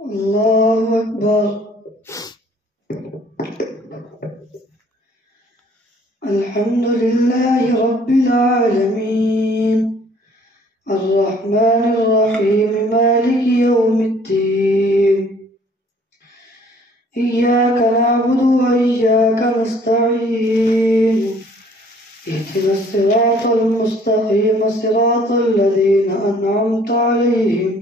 الله أكبر. الحمد لله رب العالمين الرحمن الرحيم مالك يوم الدين إياك نعبد وإياك نستعين اهدنا الصراط المستقيم صراط الذين أنعمت عليهم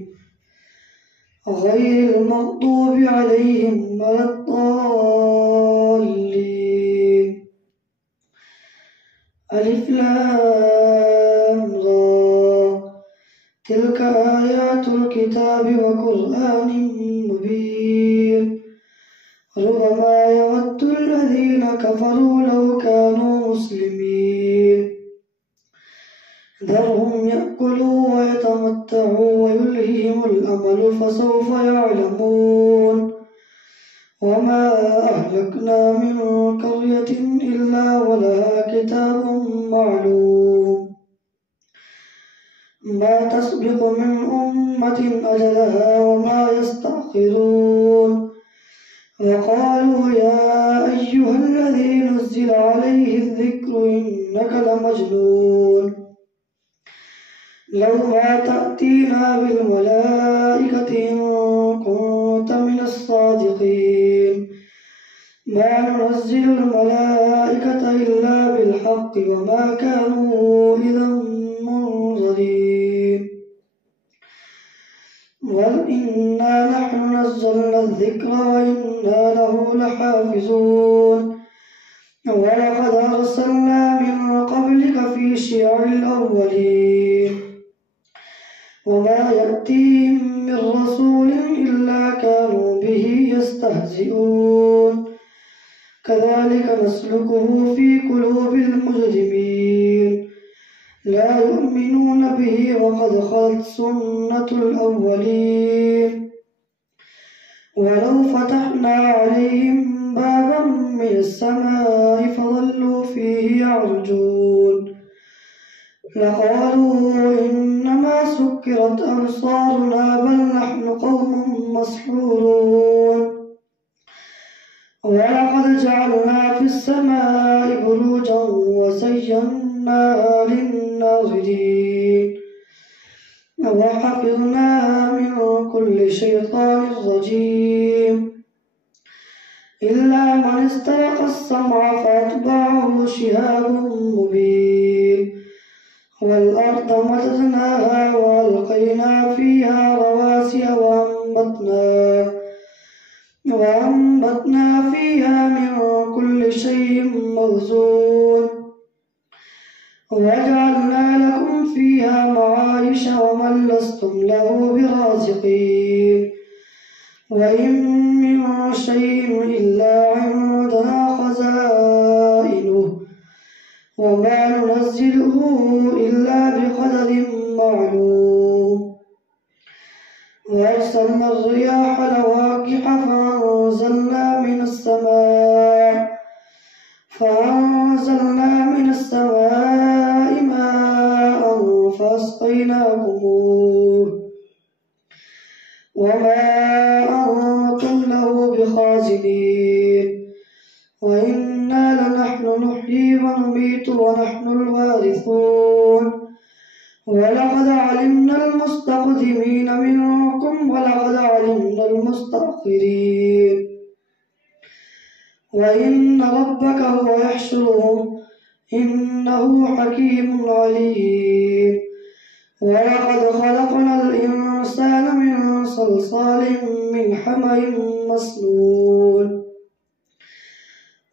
غير المغضوب عليهم ولا الضالين. ألف لام را تلك آيات الكتاب وقرآن مبين ربما يود الذين كفروا لو كانوا مسلمين ذرهم يأكلوا ويتمتعوا ويلههم الأمل فسوف يعلمون وما أهلكنا من قرية إلا ولها كتاب معلوم ما تسبق من أمة أجلها وما يستأخرون وقالوا يا أيها الذي نزل عليه الذكر إنك لمجنون لو ما تأتينا بالملائكة إن كنت من الصادقين ما ننزل الملائكة إلا بالحق وما كانوا إذا منظرين وإنا نحن نزلنا الذكر وإنا له لحافظون ولقد أرسلنا من قبلك في شيع الأولين وما يأتيهم من رسول إلا كانوا به يستهزئون كذلك نسلكه في قلوب المجرمين لا يؤمنون به وقد خلت سنة الأولين ولو فتحنا عليهم بابا من السماء فظلوا فيه يعرجون لقالوا إنما سكرت أبصارنا بل نحن قوم مسحورون ولقد جعلنا في السماء بروجا وزيناها للناظرين وحفظناها من كل شيطان رجيم إلا من استرق السمع فأتبعه شهاب مبين والأرض مددناها وألقينا فيها رواسي وأنبتنا فيها من كل شيء موزون وجعلنا لكم فيها معايش ومن لستم له برازقين وإن من شيء إلا عندنا خزائنه وما ننزله إلا بقدر معلوم وأرسلنا الرياح لواقح فأنزلنا من السماء ماء فأسقيناكموه وما أنتم له بخازنين وإنا لنحن نحيي ونميت ونحن الوارثون ولقد علمنا المستقدمين منكم ولقد علمنا المستأخرين وإن ربك هو يحشرهم إنه حكيم عليم ولقد خلقنا الإنسان من صلصال من حمأ مسنون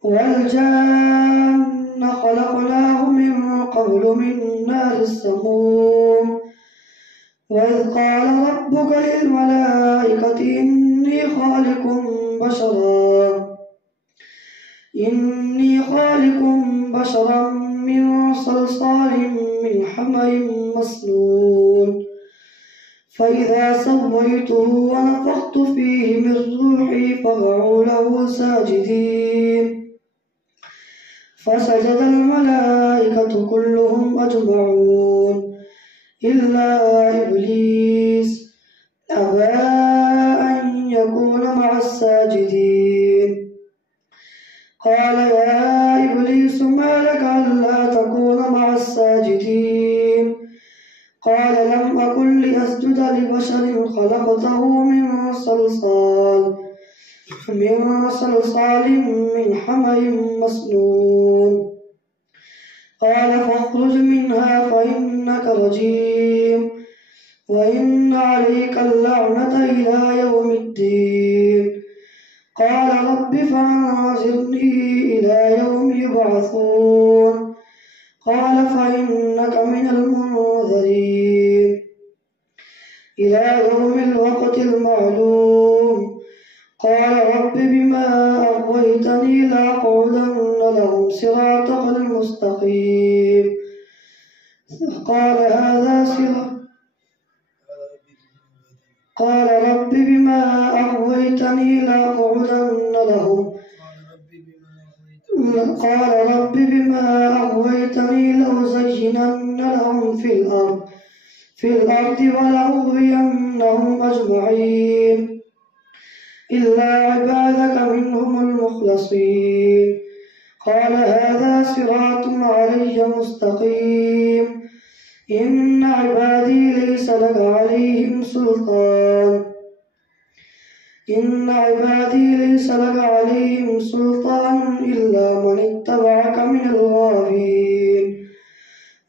والجان خلقناه من قبل من نار السموم وإذ قال ربك للملائكة إني خالق بشرا من صلصال من حمأ مسنون فإذا سويته ونفخت فيه من روحي فقعوا له ساجدين فسجد الملائكة كلهم أجمعون إلا إبليس أبى أن أسجد لبشر خلقته من صلصال من حمأ مسنون. قال فاخرج منها فإنك رجيم وإن عليك اللعنة إلى يوم الدين. قال رب فأنظرني إلى يوم يبعثون. قال فإنك من المنذرين إلى يوم الوقت المعلوم. قال رب بما أغويتني لأقعدن لهم صراطك المستقيم. قال رب بما أغويتني لأقعدن لأزينن لهم في الأرض ولأغوينهم أجمعين إلا عبادك منهم المخلصين. قال هذا صراط علي مستقيم. إن عبادي ليس لك عليهم سلطان إلا من اتبعك من الغاوين.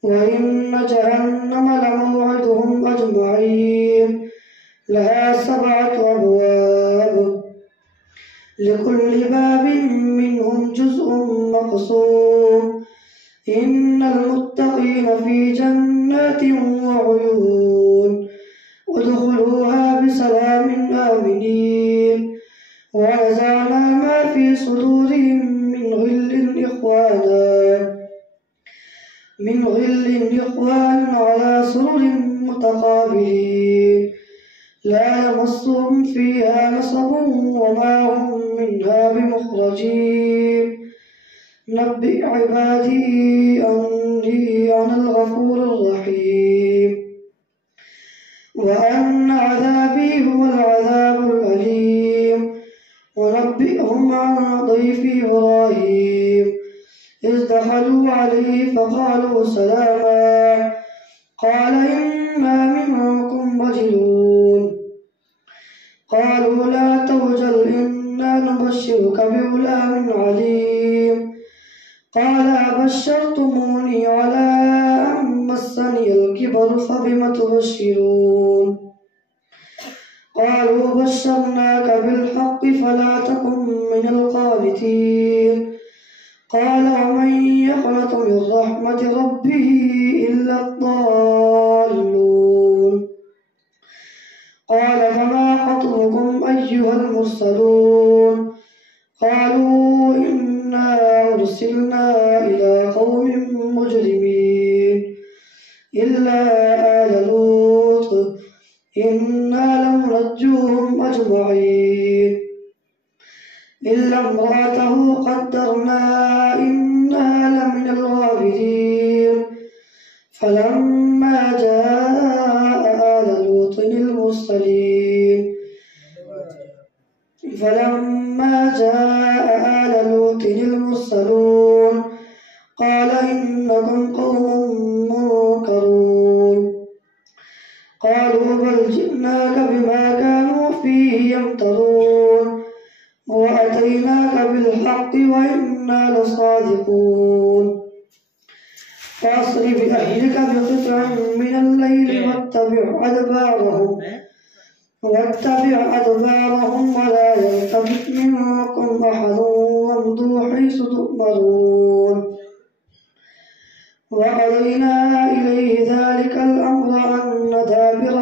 وإن جهنم لموعدهم أجمعين لها 7 أبواب لكل باب منهم جزء مقسوم. إن المتقين في جنات وعيون ادخلوها بسلام آمنين. ونزعنا ما في صدورهم من غل إخوانا على سرر متقابلين لا يمسهم فيها نصب وما هم منها بمخرجين. نبئ عبادي أني أنا الغفور الرحيم وأن عذابي هو العذاب الأليم. ونبئهم عن ضيف إبراهيم إذ دخلوا عليه فقالوا سلاما قال إنا منكم وجلون. قالوا لا توجل إنا نبشرك بغلام عليم. قال أبشرتموني على أن مسني الكبر فبم تبشرون. قالوا بشرناك بالحق فلا تكن من القانتين. قال ومن يقنط من رحمة ربه إلا الضالون. قال فما خطبكم أيها المرسلون. قالوا إنا أرسلنا إلى قوم مجرمين إلا آل لوط إنا لمنجوهم أجمعين إلا امرأته قدرنا إنها لمن الغابرين. فلما جاء آل لوط المرسلون قال إنكم قوم منكرون. قالوا بل جئناك بما كانوا فيه يمترون وأتيناك بالحق وإنا لصادقون. فأسر بأهلك بقطع من الليل واتبع أدبارهم ولا يلتفت منكم أحد وامضوا حيث تؤمرون. وقضينا إليه ذلك الأمر أن دابر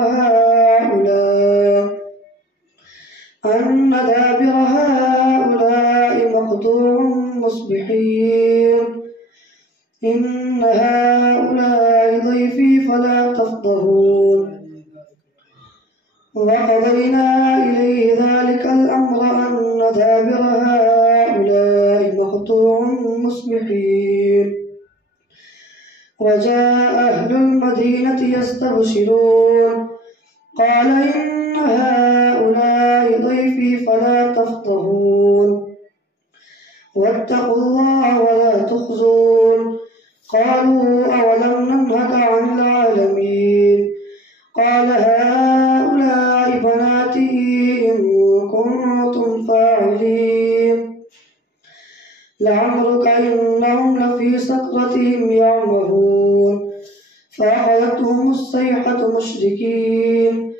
هؤلاء مقطوع مصبحين. إن هؤلاء ضيفي فلا تفضحون. وقضينا إليه ذلك الأمر أن دابر هؤلاء مقطوع مصبحين. وجاء أهل المدينة يستبشرون قال إن هؤلاء ضيفي فلا تفضحون واتقوا الله ولا تخزون. قالوا أولم ننهك عن العالمين. قال آياته إن كنتم فاعلين لعمرك إنهم لفي سكرتهم يعمهون فأخذتهم الصيحة مشركين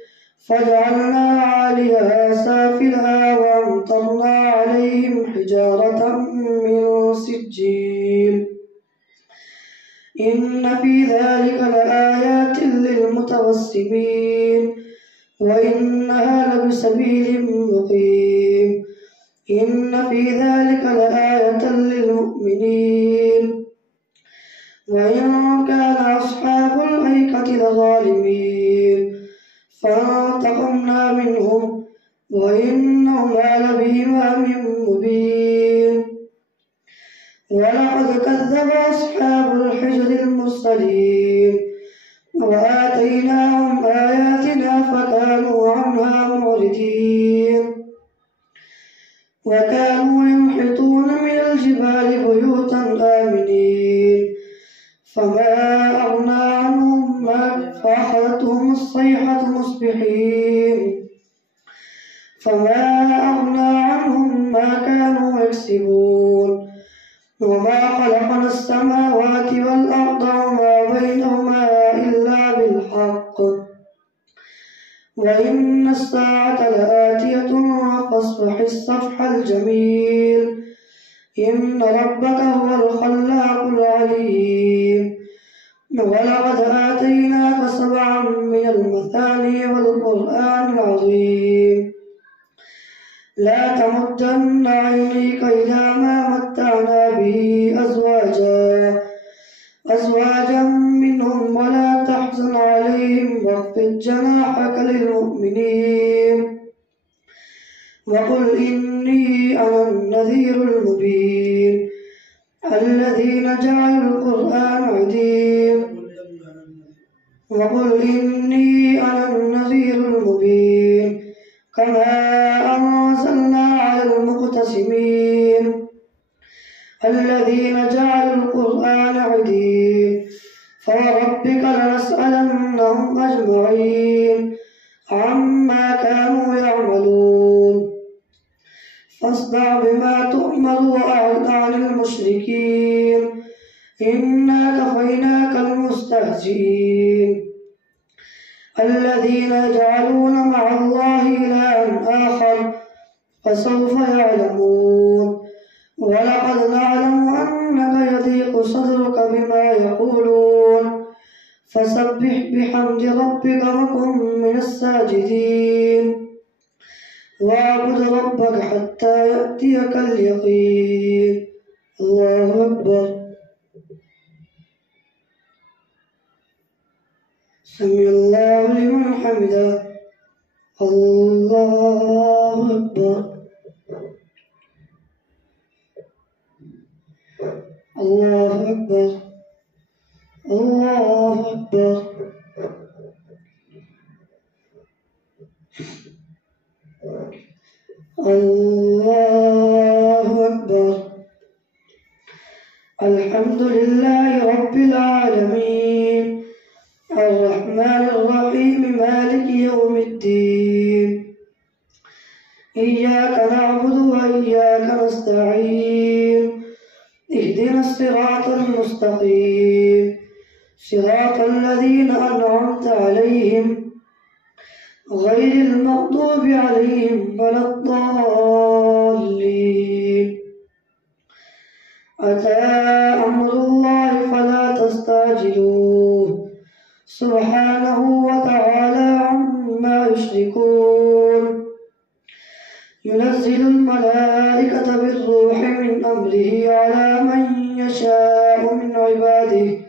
فجعلنا عاليها سافلها وأمطرنا عليهم حجارة من سجيل إن في ذلك لآيات للمتوسمين وإنها لبسبيل مقيم إن في ذلك لآية للمؤمنين وإن كان أصحاب الأيكة لظالمين فانتقمنا منهم وإنهما لبإمام مبين ولقد كذب أصحاب الحجر المرسلين وآتيناهم آياتنا فكانوا عنها معرضين وكانوا ينحتون من الجبال بيوتا آمنين فما أغنى عنهم فأخذتهم الصيحة مصبحين فما أغنى عنهم ما كانوا يكسبون وما خلقنا السماوات والأرض وما بينهما إلا بالحق وإن الساعة لآتية فاصفح الصفح الجميل إن ربك هو الخلاق العليم ولقد آتيناك 7 من المثاني والقرآن العظيم لا تمدن عينيك إلى ما متعنا به أزواجا منهم ولا تحزن عليهم واخفض جناحك للمؤمنين وقل إني أنا النذير المبين الذين جعلوا القرآن عديم وقل إني أنا النذير المبين كما أنزلنا على المقتسمين الذين جعلوا القرآن عديم فوربك لنسألنهم أجمعين عما كانوا يعملون فاصدع بما تؤمر وأعرض عن المشركين إنا كفيناك المستهزئين الذين يجعلون مع الله إلها آخر فسوف يعلمون ولقد نعلم أنك يضيق صدرك بما يقولون فسبح بحمد ربك وكن من الساجدين واعبد ربك حتى يأتيك اليقين الله أكبر سمع الله لمن حمده الله أكبر الله أكبر الله أكبر الله أكبر الحمد لله رب العالمين الرحمن الرحيم مالك يوم الدين إياك نعبد وإياك نستعين اهدنا الصراط المستقيم صراط الذين أنعمت عليهم غير المغضوب عليهم ولا الضالين أتى أمر الله فلا تستعجلوه سبحانه وتعالى عما يشركون ينزل الملائكة بالروح من أمره على من يشاء من عباده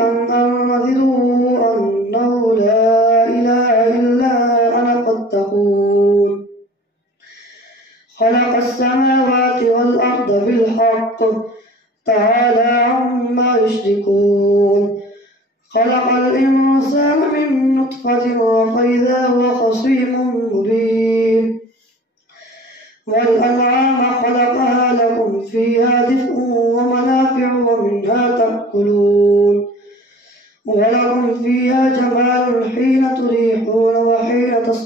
أن أنذروا أنه لا إله إلا أنا فاتقون خلق السماوات والأرض بالحق تعالى عما يشركون خلق الإنسان من نطفة فإذا هو خصيم مبين والأنعام خلقها لكم فيها دفء ومنافع ومنها تأكلون ولكم فيها جمال حين تريحون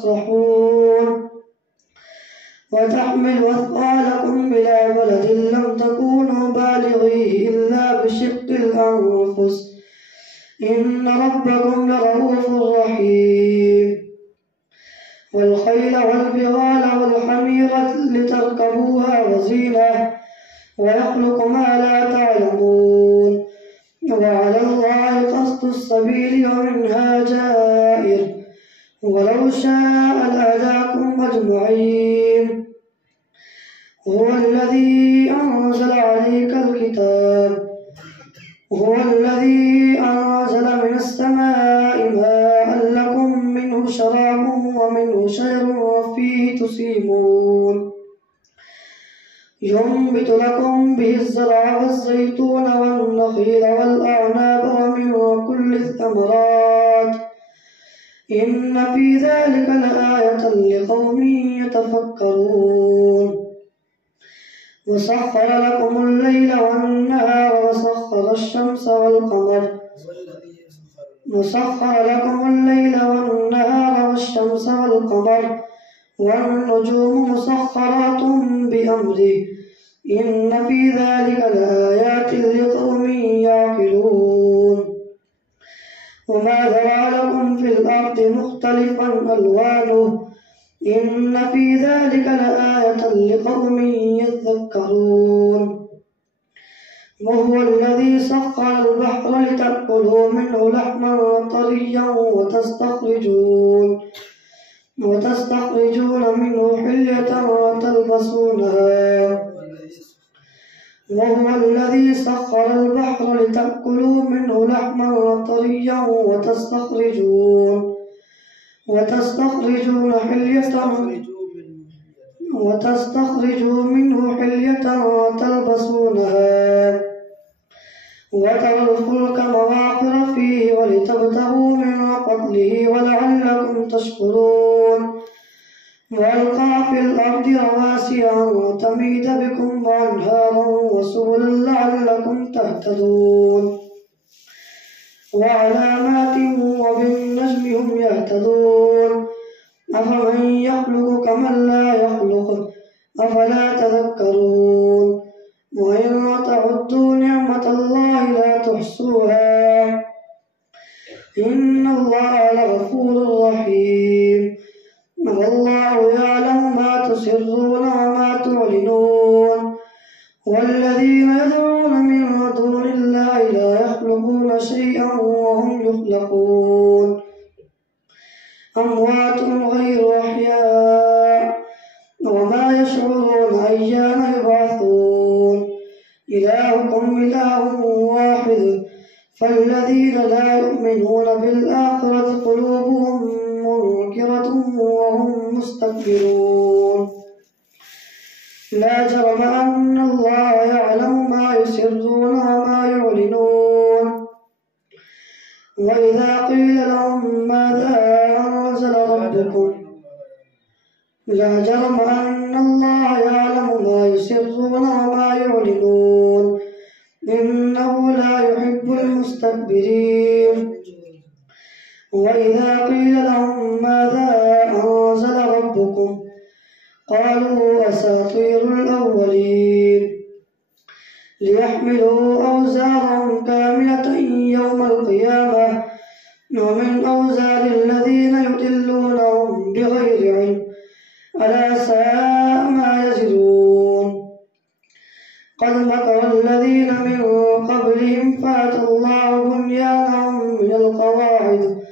تصلحون وتحمل أثقالكم إلى بلد لم تكونوا بالغيه إلا بشق الأنفس إن ربكم لرؤوف رحيم والخيل والبغال والحمير لتركبوها وزينة ويخلق ما لا تعلمون وعلى الله قصد السبيل ومنها جائر ولو شاء لهداكم أجمعين هو الذي أنزل عليك الكتاب هو الذي أنزل من السماء ماء لكم منه شراب ومنه شجر فيه تسيمون ينبت لكم به الزرع والزيتون والنخيل والأعناب ومن كل الثمرات إن في ذلك لآية لقوم يتفكرون وسخر لكم الليل والنهار وسخر الشمس والقمر والشمس والقمر والنجوم مسخرات بأمره إن في ذلك لآيات لقوم يعقلون وما ذرأ لكم في الأرض مختلفا ألوانه إن في ذلك لآية لقوم يذكرون وهو الذي سخر البحر لتأكلوا منه لحما طريا وتستخرجون منه حلية تلبسونها وهو الذي سخر البحر لتأكلوا منه لحما طريا وتستخرجوا منه حلية تلبسونها وترى الفلك مواخر فيه ولتبتغوا من فضله ولعلكم تشكرون وألقى في الأرض رواسي أن تميد بكم وأنهارا وسبلا لعلكم تهتدون وعلامات وبالنجم هم يهتدون أفمن يخلق كمن لا يخلق أفلا تذكرون وإن تعدوا نعمة الله لا تحصوها إن الله لغفور رحيم والله يعلم ما تسرون وما تعلنون والذين يدعون من دون الله لا يخلقون شيئا وهم يخلقون أموات غير أحياء وما يشعرون أيان يبعثون إلهكم إله واحد فالذين لا يؤمنون بالآخرة قلوبهم منكرة وهم مستكبرون لا جرم أن الله يعلم ما يسرون وما يعلنون وإذا قيل لهم ماذا أنزل ربكم لا جرم أن الله يعلم ما يسرون وما يعلنون إنه لا يحب المستكبرين وإذا قيل لهم ماذا أنزل ربكم قالوا أساطير الأولين ليحملوا أوزارهم كاملة يوم القيامة ومن أوزار الذين يضلونهم بغير علم ألا ساء ما يزرون قد مكر الذين من قبلهم فأتى الله بنيانهم من القواعد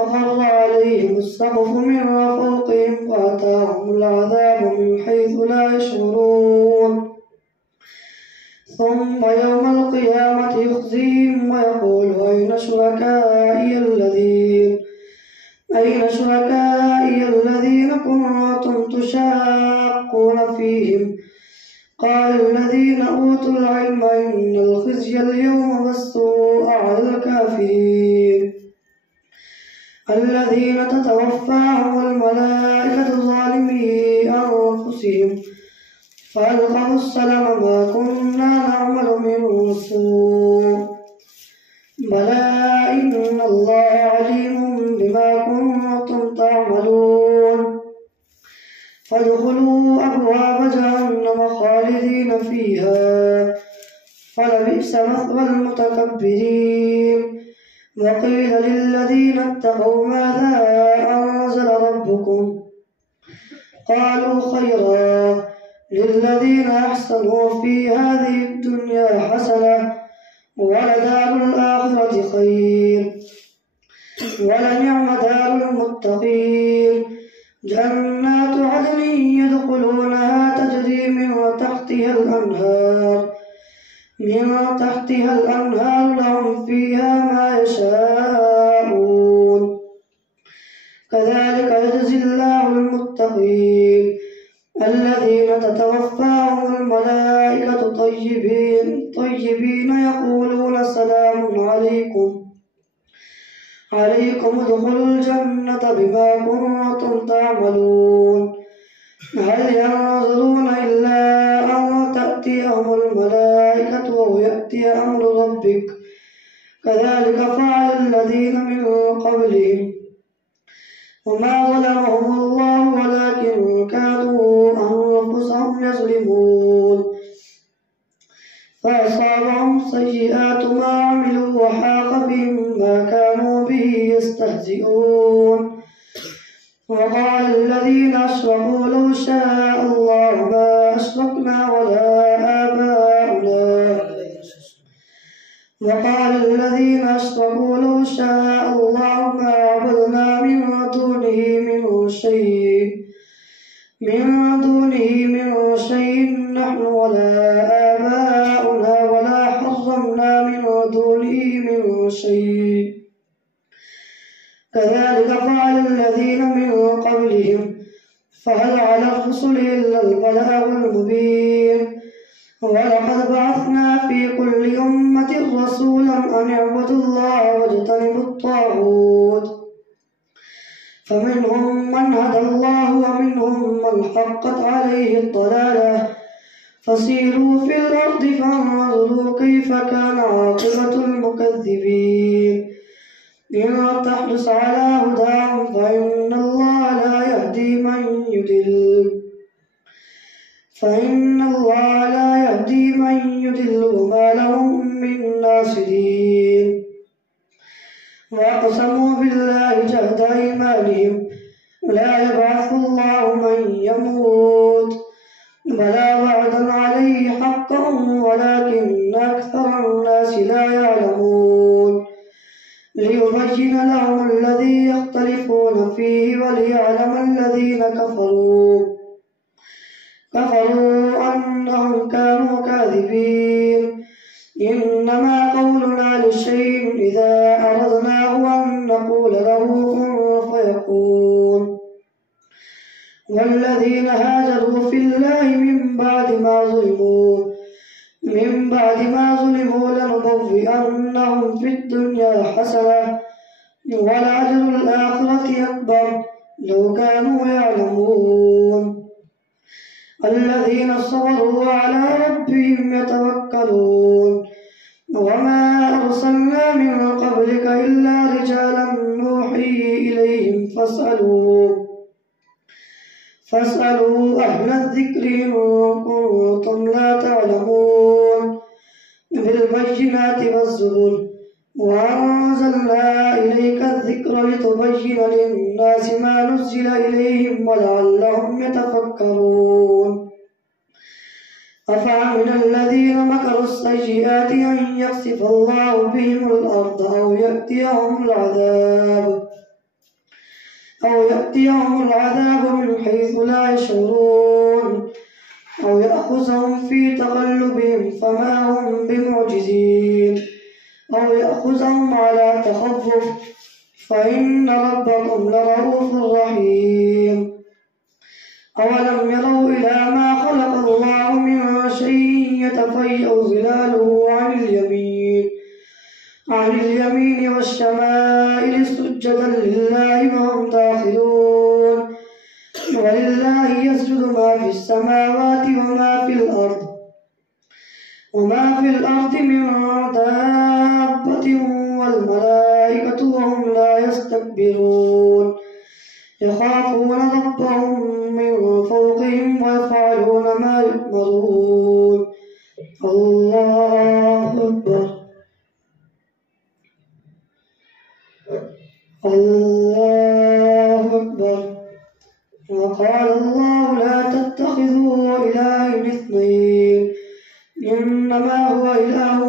فخر عليهم السقف من فوقهم وأتاهم العذاب من حيث لا يشعرون ثم يوم القيامة يخزيهم ويقول أين شركائي الذين كنتم تشاقون فيهم قال الذين أوتوا العلم إن الخزي اليوم والسوء على الكافرين الذين تتوفاهم الملائكة ظالمي أنفسهم فألقوا السلام ما كنا نعمل من سوء بلى إن الله عليم بما كنتم فادخلوا أبواب جهنم خالدين فيها فلبئس مثوى المتكبرين. وقيل للذين اتقوا ماذا أنزل ربكم قالوا خيرا للذين أحسنوا في هذه الدنيا حسنة ولدار الآخرة خير ولنعم دار المتقين. جنات عدن يدخلونها تجري من تحتها الأنهار لهم فيها ما يشاءون كذلك يجزي الله المتقين الذين تتوفاهم الملائكة طيبين يقولون سلام عليكم ادخلوا الجنة بما كنتم تعملون. هل ينظرون إلا أن تأتيهم الملائكة أو يأتي أمر ربك كذلك فعل الذين من قبلهم وما ظلمهم الله ولكن كانوا أنفسهم يظلمون. فأصابهم سيئات ما عملوا وحاق بهم ما كانوا به يستهزئون. وقال الذين أشركوا لو شاء الله ما أشركنا ولا آباؤنا ما عبدنا من دونه من شيء نحن ولا آباؤنا ولا حرمنا من دونه من شيء كذلك فعل الذين من قبلهم فهل على الرسل إلا البلاغ المبين. ولقد بعثنا في كل أمة رسولا أن اعبدوا الله واجتنبوا الطاغوت فمنهم من هدى الله ومنهم من حقت عليه الضلالة فسيروا في الأرض فانظروا كيف كان عاقبة المكذبين. إن تحرص على هداهم فإن الله لا يهدي من يضل وما لهم من ناصرين. وأقسموا بالله جهد أيمانهم لا يبعث الله من يموت بلى وعدا عليه حقا ولكن أكثر الناس لا يعلمون. ليبين لهم الذي يختلفون فيه وليعلم الذين كفروا أنهم كانوا كاذبين. إنما قولنا للشيء إذا أردناه أن نقول له كن فيكون. والذين هاجروا في الله من بعد ما ظلموا لنبوئنهم في الدنيا حسنة ولأجر الآخرة أكبر لو كانوا يعلمون. الذين صبروا على ربهم يتوكلون. وما أرسلنا من قبلك إلا رجالا نوحي إليهم فاسألوا أهل الذكر إن كنتم لا تعلمون. بالبينات والزبر وأنزلنا إليك الذكر لتبين للناس ما نزل إليهم ولعلهم يتفكرون. أفأمن الذين مكروا السيئات أن يخسف الله بهم الأرض أو يأتيهم العذاب من حيث لا يشعرون أو يأخذهم في تقلبهم فما هم بمعجزين أو يأخذهم على تخوف فإن ربكم لرؤوف رحيم. أولم يروا إلى ما خلق الله من شيء يتفيأ ظلاله عن اليمين والشمائل سجدا لله وهم داخلون. ولله يسجد ما في السماوات وما في الأرض من دابة والملائكة وهم لا يستكبرون يخافون ربهم من فوقهم الله أكبر الله أكبر. وقال الله لا تتخذوا إلهين اثنين إنما هو إله